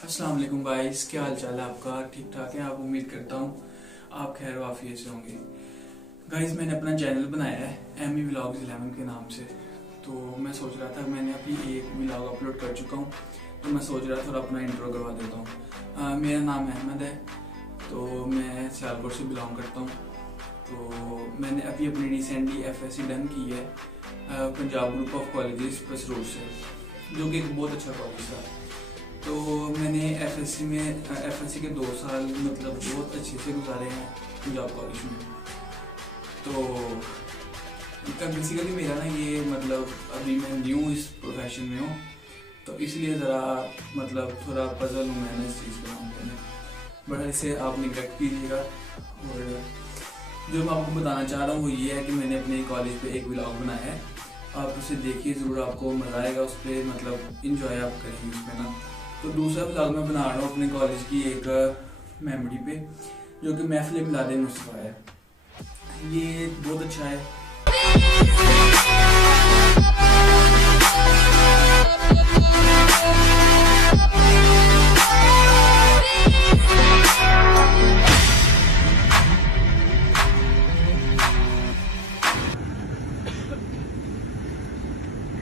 अस्सलाम वालेकुम गाइस, क्या हाल चाल है आपका? ठीक ठाक है? आप उम्मीद करता हूँ आप खैर वाफियत से होंगे। गाइस मैंने अपना चैनल बनाया है एमी व्लॉग्स 11 के नाम से। तो मैं सोच रहा था, मैंने अभी एक व्लॉग अपलोड कर चुका हूँ, तो मैं सोच रहा था थोड़ा अपना इंट्रो करवा देता हूँ। मेरा नाम अहमद है, तो मैं सियालकोट से बिलोंग करता हूँ। तो मैंने अभी अपनी रिसेंटली FSC डन की है Punjab group of colleges Pasrur से, जो कि एक बहुत अच्छा कॉलेज था। तो मैंने FSC के 2 साल मतलब बहुत अच्छे से गुजारे हैं पंजाब कॉलेज में। तो बेसिकली मेरा ना ये मतलब अभी मैं न्यू इस प्रोफेशन में हूँ, तो इसलिए ज़रा मतलब थोड़ा पजल हूँ मैंने इस चीज़ को नाम करने, बट इसे आप निगलेक्ट कीजिएगा। और जो मैं आपको बताना चाह रहा हूँ वो ये है कि मैंने अपने कॉलेज पे एक व्लॉग बनाया है, आप उसे देखिए ज़रूर, आपको मज़ा आएगा उस पर, मतलब इंजॉय आप करेंगे उस पर ना। तो दूसरा व्लॉग मैं बना रहा हूँ अपने कॉलेज की एक मेमोरी पे, जो कि महफिल मिलाद मुस्तफा है। ये बहुत अच्छा है।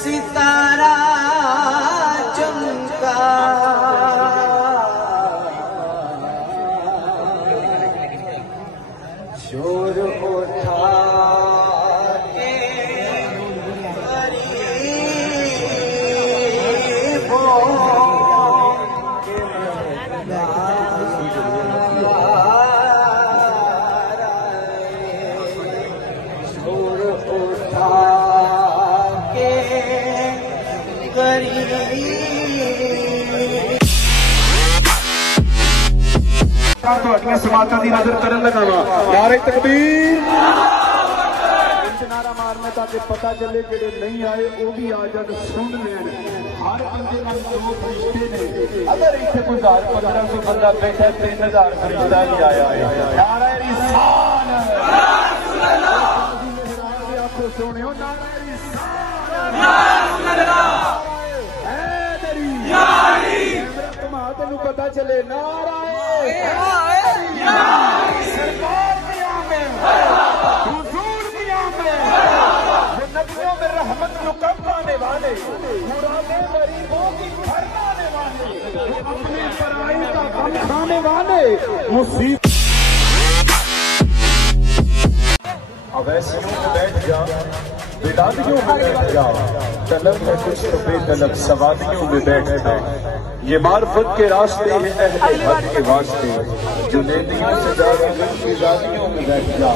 सितारा चमका शोर उठा समाता की नजर करन लगावा नारे तकबीर नारा मारना ताकि पता चले जेडे नहीं आए वो भी आ जान सुन लेन। हर बंदे नाल 2 फरिश्ते ने, अगर इत्थे कोई 1500 बंदा बैठा 3000 फरिश्ता भी आया है। नारा रिसाल आपको सुनियो, नारा रिसाल तेन पता चले नारा सरकार की आमद, हुजूर की आमद, नबियों में रहमत को कम पाने वाले, मुरादे गरीबों की भरमाने वाले, अपने पराई का गम खाने वाले, मुसीबत अवैसियों में बैठ जा, बिलादियों में बैठ जा, तलब है कुछ तो बेतलब सवादियों में बैठ जा। ये मार्फत के रास्ते हैं अहले हक के वास्ते, जुनैदियों से जाकर मिजादियों में बैठ जा।